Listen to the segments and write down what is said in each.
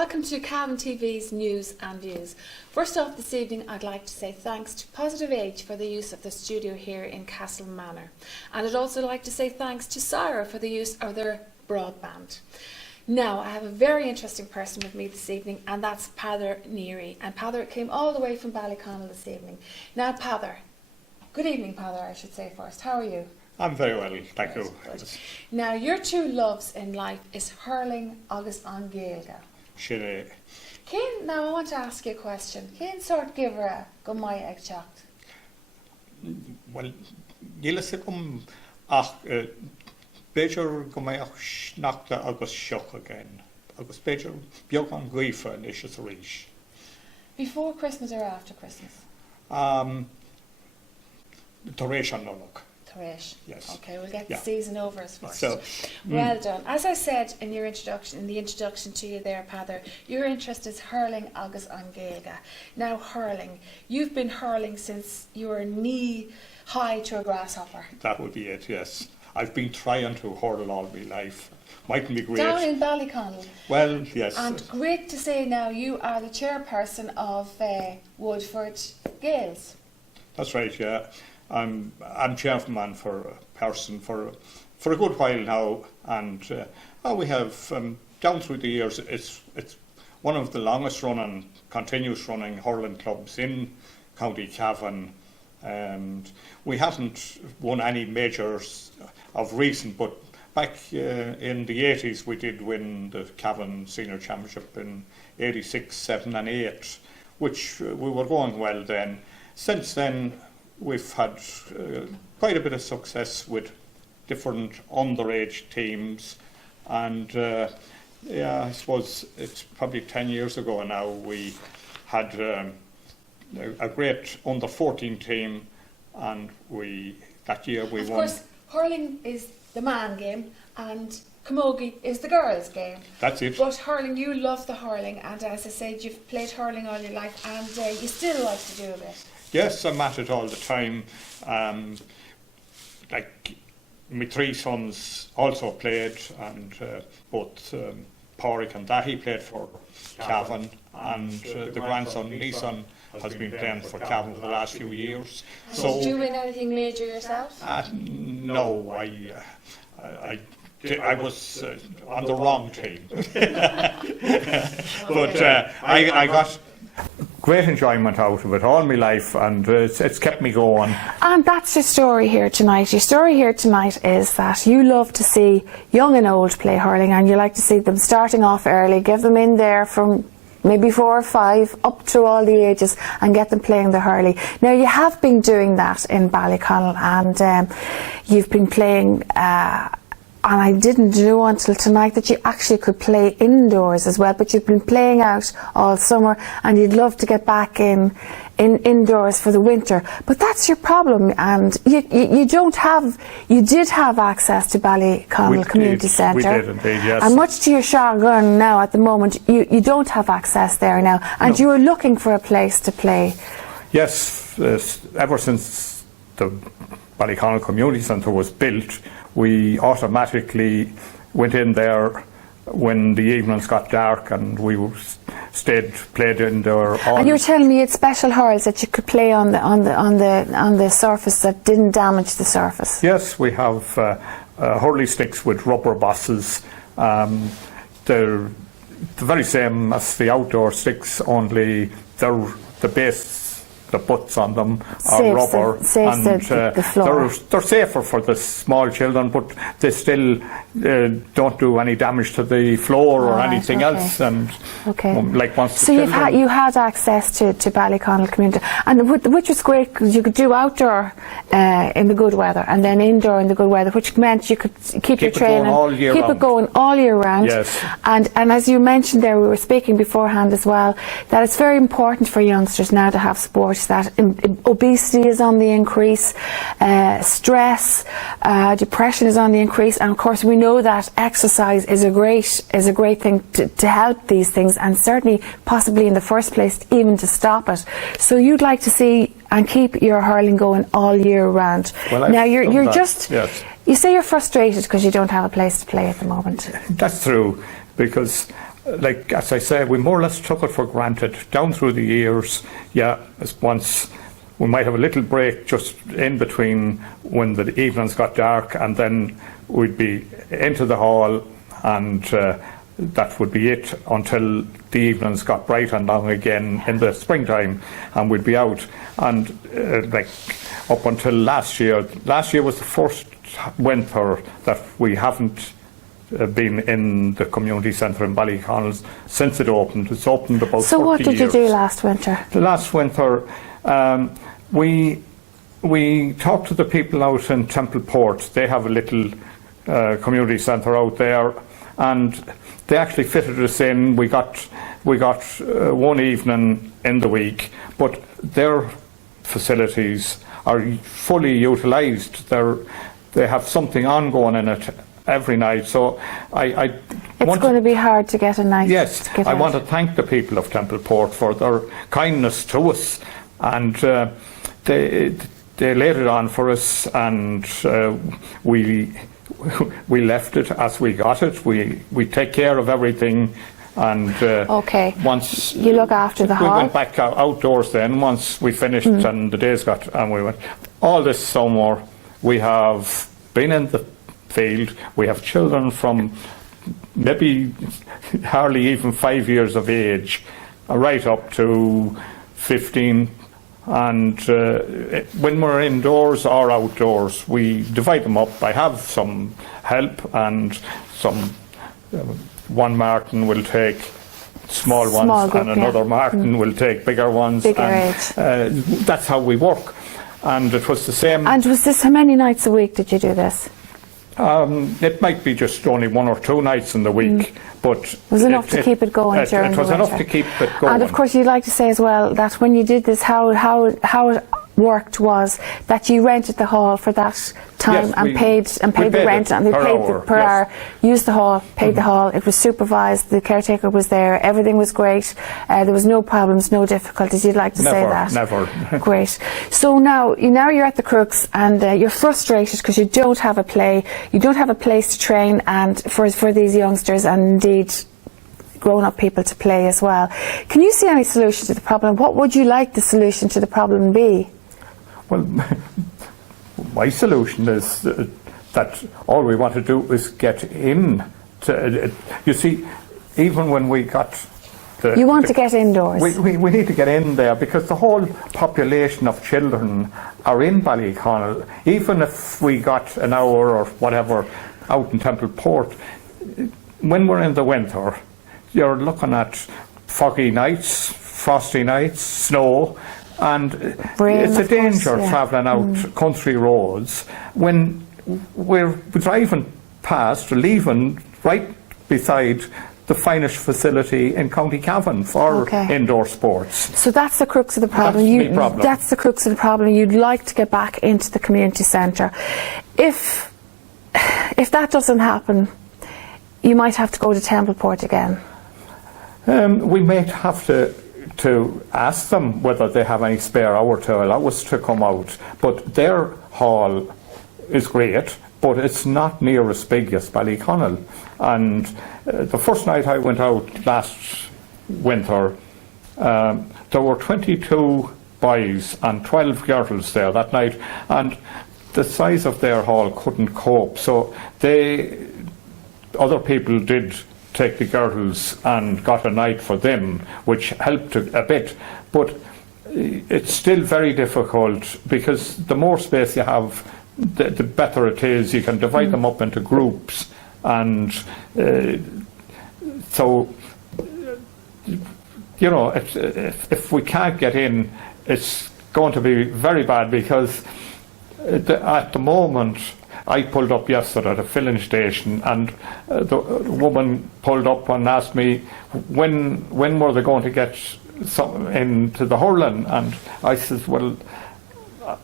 Welcome to Cavan TV's News and Views. First off this evening, I'd like to say thanks to Positive Age for the use of the studio here in Castle Manor. And I'd also like to say thanks to Sire for the use of their broadband. Now, I have a very interesting person with me this evening, and that's Peadar Neary. And Peadar came all the way from Ballyconnel this evening. Now, Peadar, good evening, Peadar, I should say first. How are you? I'm very well, thank you. Good. Now, your two loves in life is hurling agus an Gaeilge. Sure. Now I want to ask you a question. Can sort give her a go my egg chocked? Well, gile se gom ach beger go my ach snakta agus shock again. Agus beger biog an grifa and issues a reach. Before Christmas or after Christmas? Duration no look. Thresh. Yes. Okay, we'll get the season over as first. So, well done. As I said in your introduction, in the introduction to you there, Peadar, your interest is hurling agus an Gaeilge. Now hurling. You've been hurling since you were knee high to a grasshopper. That would be it, yes. I've been trying to hurl all my life. Mightn't be great. Down in Ballyconnel. Well, yes. And great to say now you are the chairperson of Woodford Gaels. That's right, yeah. I'm chairman for a person for a good while now, and we have down through the years. It's one of the longest running, continuous running hurling clubs in County Cavan, and we haven't won any majors of recent. But back in the 80s, we did win the Cavan Senior Championship in '86, '7 and '8, which we were going well then. Since then, we've had quite a bit of success with different underage teams, and I suppose it's probably 10 years ago now we had a great under-14 team, and that year we won. Of course, hurling is the man game and camogie is the girls game. That's it. But hurling, you love the hurling, and as I said, you've played hurling all your life, and you still like to do a bit. Yes, I'm at it all the time. Like my three sons also played, and both Pádraig and Dahi played for Cavan, and the grandson Nissan has been playing for Cavan for the last few years. So, did you win anything major yourself? No, I was on the wrong team. But I got great enjoyment out of it all my life, and it's kept me going. And that's your story here tonight. Your story here tonight is that you love to see young and old play hurling, and you like to see them starting off early, give them in there from maybe 4 or 5 up through all the ages and get them playing the hurling. Now you have been doing that in Ballyconnel, and you've been playing and I didn't know until tonight that you actually could play indoors as well, but you've been playing out all summer and you'd love to get back indoors for the winter. But that's your problem, and you did have access to Ballyconnel Community Centre. We did indeed, yes. And much to your chagrin now at the moment, you don't have access there now, and you were looking for a place to play. Yes, ever since the Ballyconnel Community Centre was built, we automatically went in there when the evenings got dark, and we played indoor. And you were telling me you had special hurls that you could play on the surface that didn't damage the surface. Yes, we have hurley sticks with rubber bosses. They're the very same as the outdoor sticks, only the base. The butts on them are rubber, and the floor. They're safer for the small children, but they still don't do any damage to the floor or anything else. And like once so you had access to Ballyconnel Community, and which was great because you could do outdoor in the good weather and then indoor in the good weather, which meant you could keep your training, keep it going all year round. Yes. And as you mentioned there, we were speaking beforehand as well, that it's very important for youngsters now to have sport. That obesity is on the increase, stress, depression is on the increase, and of course we know that exercise is a great thing to help these things, and certainly possibly in the first place even to stop it. So you'd like to see and keep your hurling going all year round. Well, now you're just yes. You say you're frustrated because you don't have a place to play at the moment. That's true, because like as I say, we more or less took it for granted down through the years. Yeah, once we might have a little break just in between when the evenings got dark, and then we'd be into the hall, and that would be it until the evenings got bright and long again in the springtime, and we'd be out. And like up until last year was the first winter that we haven't been in the community centre in Ballyconnel since it opened. It's opened about 40 years. So what did you do last winter? The last winter, we talked to the people out in Templeport. They have a little community centre out there, and they actually fitted us in. We got one evening in the week, but their facilities are fully utilised. They have something ongoing in it every night. So it's going to be hard to get a night. Yes, I want to thank the people of Templeport for their kindness to us, and they laid it on for us, and we left it as we got it. We take care of everything, and once you look after the hall. We went back outdoors then once we finished, and the days got, and we went. All this summer we have been in the field. We have children from maybe hardly even 5 years of age, right up to 15. And when we're indoors or outdoors, we divide them up. I have some help, and some one Martin will take small ones, group, and another Martin will take bigger ones. That's how we work. And it was the same. And was this, how many nights a week did you do this? It might be just only 1 or 2 nights in the week, but it was enough to keep it going during the winter. It was enough to keep it going. And of course, you'd like to say as well that when you did this, how it worked was that you rented the hall for that time, yes, and paid the rent, and they paid per hour, used the hall, paid the hall. It was supervised. The caretaker was there. Everything was great. There was no problems, no difficulties. You'd like to say that? Never. Great. So now you're at the Crooks, and you're frustrated because you don't have a play, you don't have a place to train, and for these youngsters, and indeed grown-up people to play as well. Can you see any solution to the problem? What would you like the solution to the problem be? Well, my solution is that all we want to do is get in. You see, even when we got you want to get indoors. We need to get in there, because the whole population of children are in Ballyconnel. Even if we got an hour or whatever out in Templeport, when we're in the winter, you're looking at foggy nights, frosty nights, snow, and it's a danger travelling out country roads when we're driving past or leaving right beside the finest facility in County Cavan for indoor sports. So that's the crux of the problem. That's the crux of the problem. You'd like to get back into the community centre. If that doesn't happen, you might have to go to Templeport again. We might have to ask them whether they have any spare hour to allow us to come out. But their hall is great, but it's not near as big as Ballyconnel. And the first night I went out last winter, there were 22 boys and 12 girls there that night, and the size of their hall couldn't cope. So other people did take the girls and got a night for them, which helped a bit. But it's still very difficult, because the more space you have, the better it is. You can divide them up into groups, and so if we can't get in, it's going to be very bad, because at the moment, I pulled up yesterday at a filling station, and the woman pulled up and asked me when were they going to get into the hurling, and I says, well,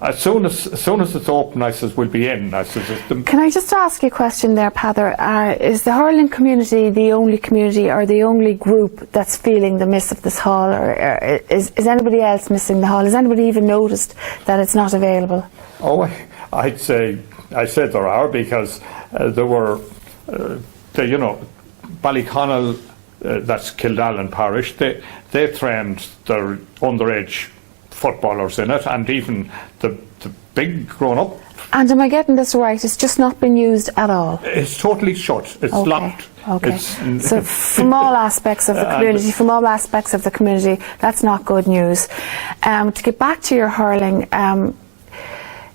as soon as it's open, I says, we'll be in. I says, can I just ask you a question there, Peadar? Is the hurling community the only community or the only group that's feeling the miss of this hall, or is anybody else missing the hall? Has anybody even noticed that it's not available? Oh, I said there are, because there were, Ballyconnel that's Kildallen Parish. They trained their underage footballers in it, and even the big grown-up. And am I getting this right? It's just not been used at all? It's totally shut. It's locked. Okay. So from all aspects of the community, that's not good news. To get back to your hurling,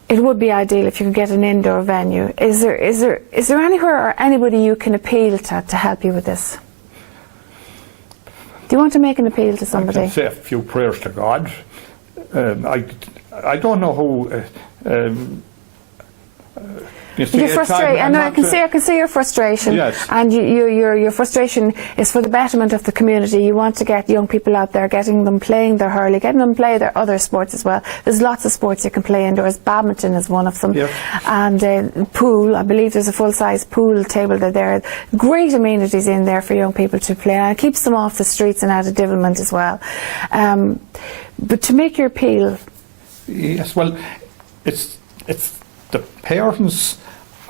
it would be ideal if you could get an indoor venue. Is there anywhere or anybody you can appeal to help you with this? Do you want to make an appeal to somebody? I can say a few prayers to God. I don't know who. You see, you're frustrated. I can see your frustration. Yes. And your frustration is for the betterment of the community. You want to get young people out there, getting them playing their hurling, getting them play their other sports as well. There's lots of sports you can play indoors. Badminton is one of them. Yep. And pool, I believe there's a full-size pool table there. Great amenities in there for young people to play, and it keeps them off the streets and out of devilment as well. But to make your appeal. Yes, well, it's the parents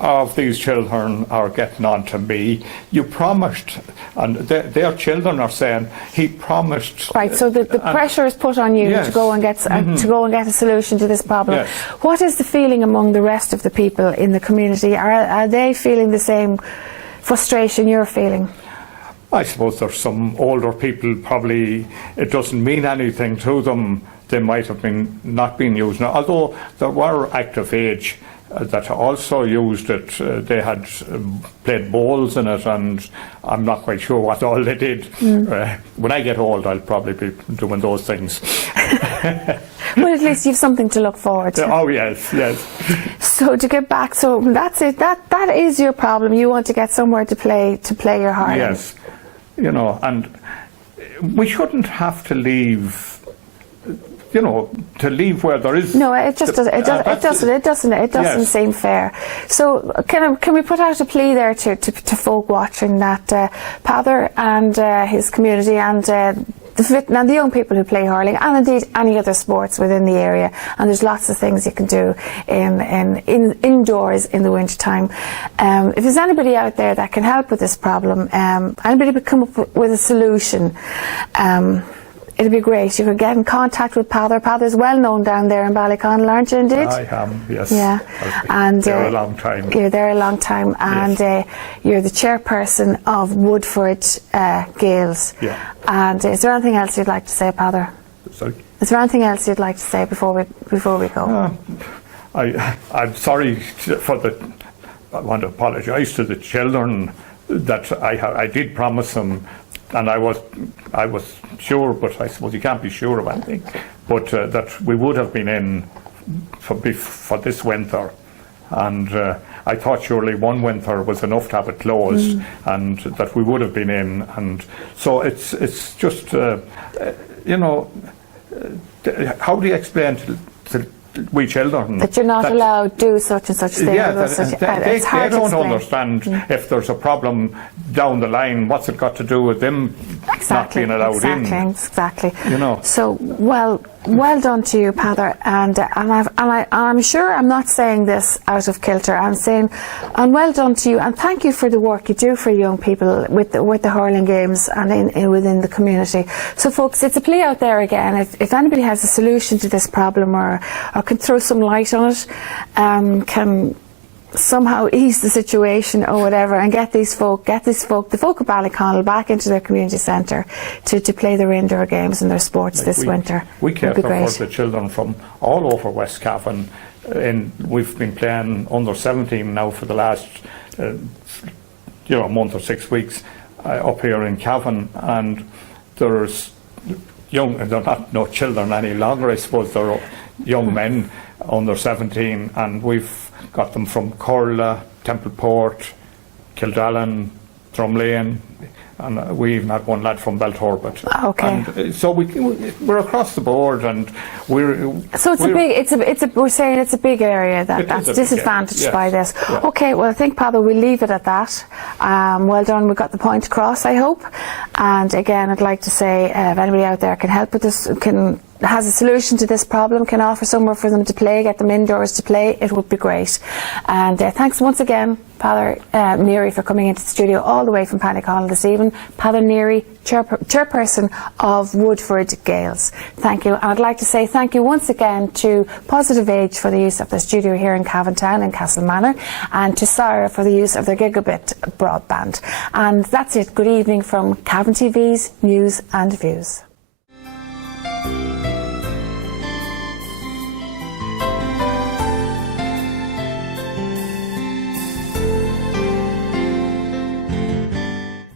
of these children are getting on to me. You promised, and their children are saying he promised. Right. So the pressure is put on you yes. to go and get a solution to this problem. Yes. What is the feeling among the rest of the people in the community? Are they feeling the same frustration you're feeling? I suppose there's some older people, probably it doesn't mean anything to them. They might have been not been used. Now, although there were active age that also used it. They had played bowls in it, and I'm not quite sure what all they did. When I get old, I'll probably be doing those things. Well, at least you've something to look forward to. Oh yes, yes. So to get back, so that's it. That is your problem. You want to get somewhere to play your hurling. Yes, you know, and we shouldn't have to leave. You know, to leave where there is. No, it just doesn't. It doesn't yes. seem fair. So can we put out a plea there to folk watching that Peadar and his community and the young people who play hurling, and indeed any other sports within the area, and there's lots of things you can do indoors in the winter time. If there's anybody out there that can help with this problem, anybody could come up with a solution, it'd be great. You could get in contact with Peadar. Peadar's well known down there in Ballyconnel, aren't you, indeed? I am, yes. Yeah. And there a long time. You're there a long time, and yes. You're the chairperson of Woodford Gaels. Yeah. And is there anything else you'd like to say, Peadar? Sorry? Is there anything else you'd like to say before we go? I'm sorry I want to apologise to the children that I did promise them. And I was sure, but I suppose you can't be sure of anything. But that we would have been in for this winter, and I thought surely one winter was enough to have it closed, and that we would have been in. And so it's just you know, how do you explain to we children that you're not allowed to do such and such thing? Yeah, they don't understand if there's a problem down the line. What's it got to do with them not being allowed in? Exactly. You know. So well done to you, Peadar, and I'm sure I'm not saying this out of kilter. I'm saying, and well done to you, and thank you for the work you do for young people with the hurling games and within the community. So, folks, it's a plea out there again. If anybody has a solution to this problem or can throw some light on it, can somehow ease the situation or whatever, and get the folk of Ballyconnel back into their community centre to play their indoor games and their sports this winter. We care for the children from all over West Cavan. We've been playing under 17 now for the last month or 6 weeks up here in Cavan, and there's they're not no children any longer, I suppose. They're young men under 17, and we've got them from Corla, Templeport, Kildallen, Drumlane, and we even had one lad from Belturbet. Okay. And so we're across the board, and we're saying it's a big area that's disadvantaged by this. Yeah. Okay, well, I think, Peadar, we'll leave it at that. Well done. We got the point across, I hope. And again, I'd like to say, if anybody out there can help with this, can has a solution to this problem, can offer somewhere for them to play, get them indoors to play, it would be great. And thanks once again, Peadar Neary, for coming into the studio all the way from Ballyconnel this evening. Peadar Neary, chairperson of Woodford Gales. Thank you. And I'd like to say thank you once again to Positive Age for the use of the studio here in Cavantown in Castlemanor, and to Sarah for the use of their gigabit broadband. And that's it. Good evening from Cavan TV's News and Views.